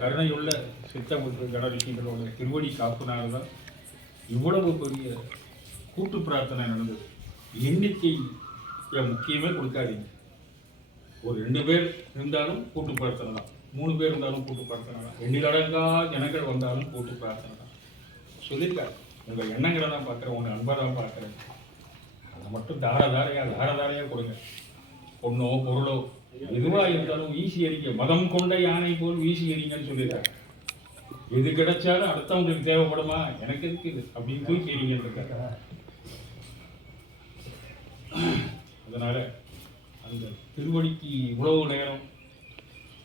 கருணையுள்ள சித்தமுற்று கணரிஷிகளோட திருவடி காப்புனால்தான் இவ்வளவு பெரிய கூட்டு பிரார்த்தனை நடந்தது. எண்ணிக்கை முக்கியமே கொடுக்காதீங்க. ஒரு 2 பேர் இருந்தாலும் கூட்டு பிரார்த்தனை தான், 3 பேர் இருந்தாலும் கூட்டு பிரார்த்தனை தான், எண்ணிலடங்கா ஜனங்கள் வந்தாலும் கூட்டு பிரார்த்தனை தான் சொல்லியிருக்காரு. உங்கள் எண்ணங்களை தான் பார்க்குறேன், உங்கள் அன்பை தான் பார்க்குறேன். அதை மட்டும் தாரதாரையாக கொடுங்க. பொண்ணோ பொருளோ எதுவாக இருந்தாலும் வீசி எறிங்க. மதம் கொண்ட யானை போல் வீசி எறிங்கன்னு சொல்லியிருக்காரு. எது கிடைச்சாலும் அடுத்தவங்களுக்கு தேவைப்படுமா, எனக்கு எதுக்கு இது அப்படின்னு தூக்கி எறிங்கன்னு இருக்காரு. அதனால அந்த திருவடிக்கு இவ்வளவு நேரம்,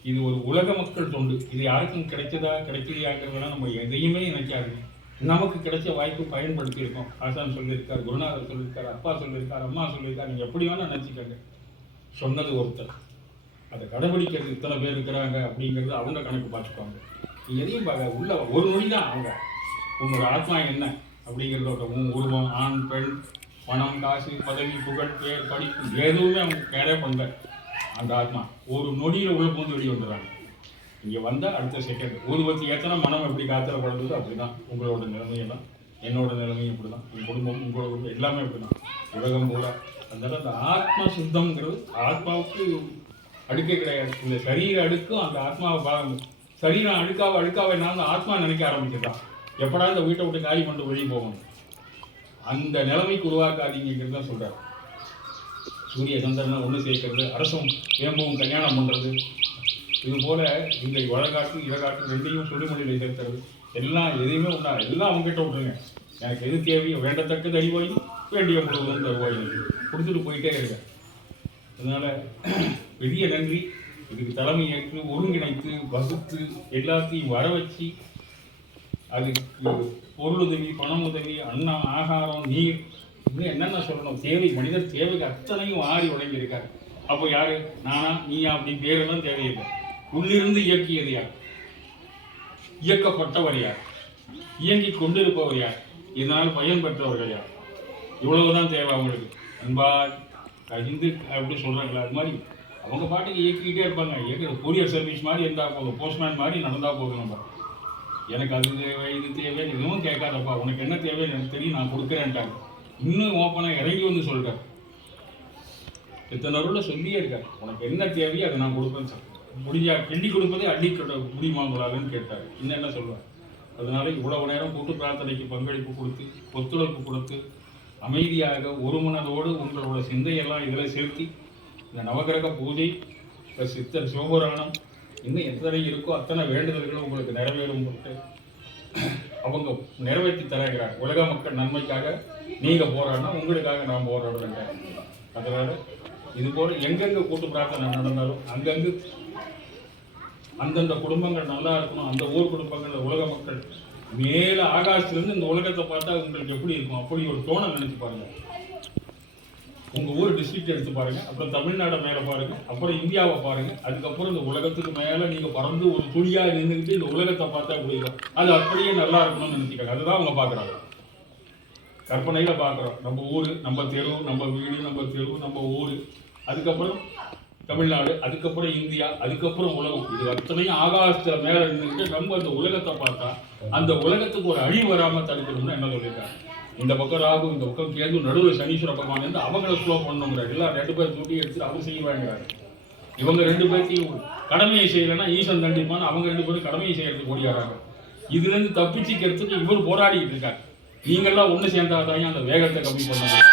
இது ஒரு உலக மக்கள் தொண்டு. இது யாருக்கும் கிடைக்கலையாங்கிறதெல்லாம் நம்ம எதையுமே நினைக்காது. நமக்கு கிடைச்ச வாய்ப்பு பயன்படுத்தி இருக்கோம். ஆசான் சொல்லியிருக்காரு, குருநாதர் சொல்லியிருக்காரு, அப்பா சொல்லியிருக்காரு, அம்மா சொல்லியிருக்காரு. நீங்கள் எப்படி வேணால் நினச்சிக்கோங்க. சொன்னது ஒருத்தர், அதை கடைபிடிக்கிறது இத்தனை பேர் இருக்கிறாங்க அப்படிங்கிறது அவங்க கணக்கு பார்த்துக்குவாங்க. நீ எதையும் பார்க்க உள்ள ஒரு நொடி தான் அவங்க உன்னோட ஆத்மா என்ன அப்படிங்கிறதோட உருவம், ஆண் பெண், பணம், காசு, பதவி, புகழ், பேர், படிப்பு எதுவுமே அவங்க கேரே பண்ணல. அந்த ஆத்மா ஒரு நொடியில் உள்ள பூந்து வெளியே வந்துடுறாங்க. இங்கே வந்தால் அடுத்த செகண்ட் ஊதுபத்தி ஏற்றனா மனம் எப்படி காத்திர படுறதோ அப்படி தான் உங்களோட நிலைமையெல்லாம், என்னோட நிலைமையும் இப்படி தான், என் குடும்பம், உங்களோட குடும்பம் எல்லாமே அப்படி தான், உலகம் கூட. அதனால அந்த ஆத்மா சுத்தம்ங்கிறது ஆத்மாவுக்கு அடுக்கே கிடையாது. இந்த சரீர அடுக்கும் அந்த ஆத்மாவை சரீரம் அழுக்காவை நான் அந்த ஆத்மா நினைக்க ஆரம்பிக்கிறதான். எப்படா இந்த வீட்டை விட்டு காலி பண்ணிட்டு வெளியே போகணும், அந்த நிலைமைக்கு உருவாக்காதீங்கிறது தான் சொல்கிறார். சூரிய சந்திரனை ஒன்று சேர்க்கறது, அரசும் வேம்பவும் கல்யாணம் பண்ணுறது, இது போல் இந்த வழக்காட்டு இலக்காட்டு ரெண்டையும் சொல்லிமொழியில் சேர்க்கிறது, எல்லாம் எதையுமே உண்டா, எல்லாம் அவங்ககிட்ட விட்டுருங்க. எனக்கு எது தேவையோ வேண்டத்தக்கது அறிவாய், வேண்டிய முழுவதும் தருவாய் கொடுத்துட்டு போயிட்டே இருக்கேன். அதனால் பெரிய நன்றி. இதுக்கு தலைமை ஏற்று ஒருங்கிணைத்து வகுத்து எல்லாத்தையும் வர வச்சு, அதுக்கு பொருளுதவி, பணம் உதவி, அன்னம், ஆகாரம், நீர், இன்னும் என்னென்ன சொல்லணும், தேவை, மனிதர் தேவைக்கு அத்தனையும் ஆறி உழைஞ்சிருக்காரு. அப்போ யாரு, நானா நீயா அப்படி பேரெல்லாம் தேவையில்லை. உள்ளிருந்து இயக்கியது யார், இயக்கப்பட்டவர் யார், இயங்கி கொண்டிருப்பவர் யார், இதனால் பயன் பெற்றவர்கள் யார், இவ்வளவுதான் தேவை அவங்களுக்கு. அன்பா கழிந்து அப்படி சொல்கிறாங்களா, அது மாதிரி அவங்க பாட்டுக்கு இயக்கிக்கிட்டே இருப்பாங்க. கொரியர் சர்வீஸ் மாதிரி இருந்தால் போதும், போஸ்ட்மேன் மாதிரி நடந்தால் போதும். நம்ம எனக்கு அது தேவை, இது தேவை, எதுவும் கேட்காதப்பா, உனக்கு என்ன தேவை எனக்கு தெரியும், நான் கொடுக்குறேன்ட்டாங்க. இன்னும் ஓப்பனாக இறங்கி வந்து சொல்கிறார். இத்தனை ரூலில் சொல்லியே இருக்கார், உனக்கு என்ன தேவையோ அதை நான் கொடுப்பேன்னு சார். முடிஞ்சா கிண்டி கொடுப்பதே அள்ளி முடியுமாங்களான்னு கேட்டார். இன்னும் என்ன சொல்லுவார். அதனால இவ்வளவு நேரம் கூட்டு பிரார்த்தனைக்கு பங்களிப்பு கொடுத்து, ஒத்துழைப்பு கொடுத்து, அமைதியாக ஒரு மனதோடு உங்களோட சிந்தையெல்லாம் இதில் செலுத்தி, இந்த நவகிரக பூஜை ப்ளஸ் சித்தர் சிவபுராணம் இன்னும் எத்தனை இருக்கோ அத்தனை வேண்டுதல்களும் உங்களுக்கு நிறைவேறும் போட்டு அவங்க நிறைவேற்றி தருகிறார். உலக மக்கள் நன்மைக்காக நீங்கள் போராடினா உங்களுக்காக நான் போராடுறேங்க. அதனால் இதுபோல் எங்கெங்கே கூட்டு பிரார்த்தனை நடந்தாலும் அங்கங்கு அந்தந்த குடும்பங்கள் நல்லா இருக்கணும். அந்த ஊர் குடும்பங்கள், உலக மக்கள் மேலே ஆகாசத்துலேருந்து இந்த உலகத்தை பார்த்தா உங்களுக்கு எப்படி இருக்கும், அப்படி ஒரு தோணல் நினச்சி பாருங்கள். உங்கள் ஊர் டிஸ்ட்ரிக்ட் எடுத்து பாருங்கள், அப்புறம் தமிழ்நாடை மேலே பாருங்கள், அப்புறம் இந்தியாவை பாருங்கள், அதுக்கப்புறம் இந்த உலகத்துக்கு மேலே நீங்கள் பறந்து ஒரு துளியாக நின்றுக்கிட்டு இந்த உலகத்தை பார்த்தா முடியும். அது அப்படியே நல்லா இருக்கணும்னு நினச்சிக்காங்க. அதுதான் அவங்க பார்க்குறாங்க, கற்பனையில் பார்க்குறோம். நம்ம ஊர், நம்ம தெரு, நம்ம வீடு, நம்ம தெரு, நம்ம ஊர், அதுக்கப்புறம் தமிழ்நாடு, அதுக்கப்புறம் இந்தியா, அதுக்கப்புறம் உலகம். இது அத்தனையும் ஆகாசத்தில் மேலே நின்றுக்கிட்டு நம்ம அந்த உலகத்தை பார்த்தா அந்த உலகத்துக்கு ஒரு அழிவு வராமல் தடுக்கணும்னு என்ன சொல்லியிருக்காங்க. இந்த பக்கம் ராகு, இந்த பக்கம் கேது, நடுவில் சனீஸ்வர பகவான் வந்து அவங்கள ஸ்லோ பண்ணுங்கிறார். எல்லாம் 2 பேர் தூட்டி எடுத்துட்டு அவர் செய்ய வேண்டாரு. இவங்க 2 பேர்த்தையும் கடமையை செய்யலைன்னா ஈசன் தண்டிப்பான்னு அவங்க 2 பேரும் கடமையை செய்யறதுக்கு ஓடியாராங்க. இதுலேருந்து தப்பிச்சிக்கிறதுக்கு இவர் போராடிக்கிட்டு இருக்காரு. நீங்கள்லாம் ஒன்று சேர்ந்தாதான் அந்த வேகத்தை கம்மி பண்ணணும்.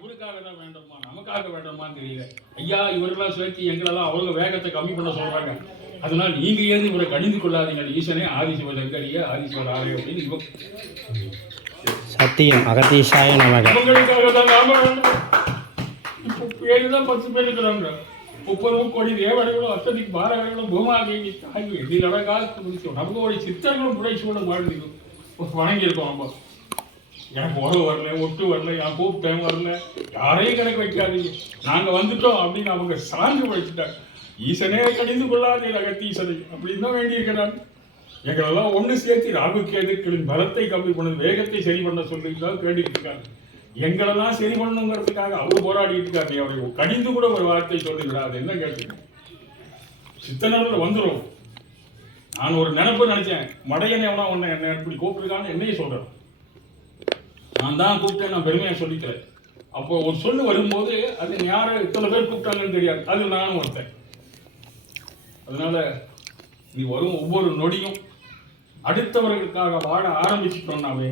இவருக்காக தான் வேண்டாமா, நமக்காக வேண்டாமான்னு தெரியல. ஐயா இவரெல்லாம் சேர்த்து எங்களெல்லாம் அவங்க வேகத்தை கம்மி பண்ண சொல்றாங்க. அதனால் நீங்கள் ஏது இவரை கணிந்து கொள்ளாதீங்க. ஈசனே ஆதிசிவ சங்கரிய ஆதிசிவர் ஆலயம் அப்படின்னு இவங்க சத்தியம் அகதீஷாய நமக. அவங்களுக்காக தான் நாம இப்போ பேரு தான் 10 பேர் இருக்கிறாங்க. 30 கோடி தேவர்களும் அத்தனைக்கு பாரகளும் பூமாதேவி தாய்வு எதில் அழகாக முடிச்சோம். நம்மளுடைய சித்தர்களும் புடைச்சோட வாழ்ந்து வணங்கியிருக்கோம். நம்ம எனக்கு உறவு வரல, ஒட்டு வரல, என் கூப்பிட்டேன் வரல, யாரையும் கணக்கு வைக்காதீங்க, நாங்கள் வந்துட்டோம் அப்படின்னு அவங்க சான்று படைச்சிட்டாங்க. ஈசனே கணிந்து கொள்ளாதே அகத்தீசனை அப்படின்னு தான் வேண்டியிருக்கிறாங்க. எங்களெல்லாம் ஒன்று சேர்த்து ராகு கேதுக்களின் பலத்தை கம்மி பண்ண, வேகத்தை சரி பண்ண சொல்லிதான் கேட்டுட்டு இருக்காங்க. எங்களெல்லாம் சரி பண்ணணுங்கிறதுக்காக அவர் போராடிட்டு இருக்காரு. அவரை கடிந்து கூட ஒரு வார்த்தை சொல்லுங்களா? அது என்ன கேட்டு சித்தனவில் வந்துடும். நான் ஒரு நினைப்பு நினைச்சேன், மடையனை எவனா ஒன்ன என்ன இப்படி கூப்பிட்டுருக்கான்னு என்னையே சொல்றேன். நான் தான் கூப்பிட்டேன், நான் பெருமையை சொல்லிக்கிறேன். அப்போ ஒரு சொல்லு வரும்போது அது யாரை இத்தனை பேர் கூப்பிட்டாங்கன்னு தெரியாது, அது நானும் ஒருத்தன். அதனால நீ வரும் ஒவ்வொரு நொடியும் அடுத்தவர்களுக்காக வாழ ஆரம்பிச்சுட்டோம்னாவே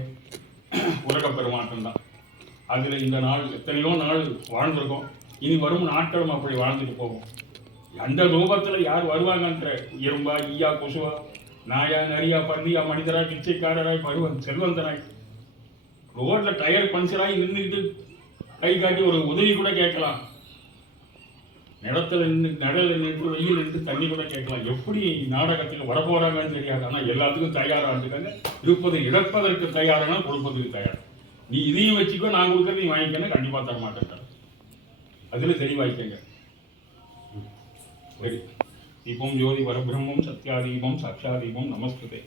உலக பெருமாற்றம் தான். அதில் இந்த நாள் எத்தனையோ நாள் வாழ்ந்திருக்கோம், இனி வரும் நாட்களும் அப்படி வாழ்ந்துட்டு போவோம். அந்த ரூபத்தில் யார் வருவாங்கன்ற இரும்பா, ஈயா, கொசுவா, நாயா, நரியா, பன்னியா, மனிதரா, பிச்சைக்காரராய், பருவன் செல்வந்தனாய், ரோட்ல டயர் பஞ்சராகி நின்றுக்கிட்டு கை காட்டி ஒரு உதவி கூட கேட்கலாம். நிலத்துல நின்று நடல நின்று வெயில் நின்று தண்ணி கூட கேட்கலாம். எப்படி நாடகத்துக்கு வரப்போறாங்கன்னு தெரியாது. ஆனால் எல்லாத்துக்கும் தயாராக இருக்காங்க. இருப்பது இழப்பதற்கு தயாரான, கொடுப்பதற்கு தயார். நீ இதையும் வச்சுக்கோ, நான் கொடுக்கறது நீ வாங்கிக்கணும், கண்டிப்பாக தர மாட்டேன். அதுல தெளிவாய்க்கங்க. சரி. தீபம் ஜோதி பரபிரம்மம் சத்யாதீபம் சாட்சாதீபம் நமஸ்கிருதே.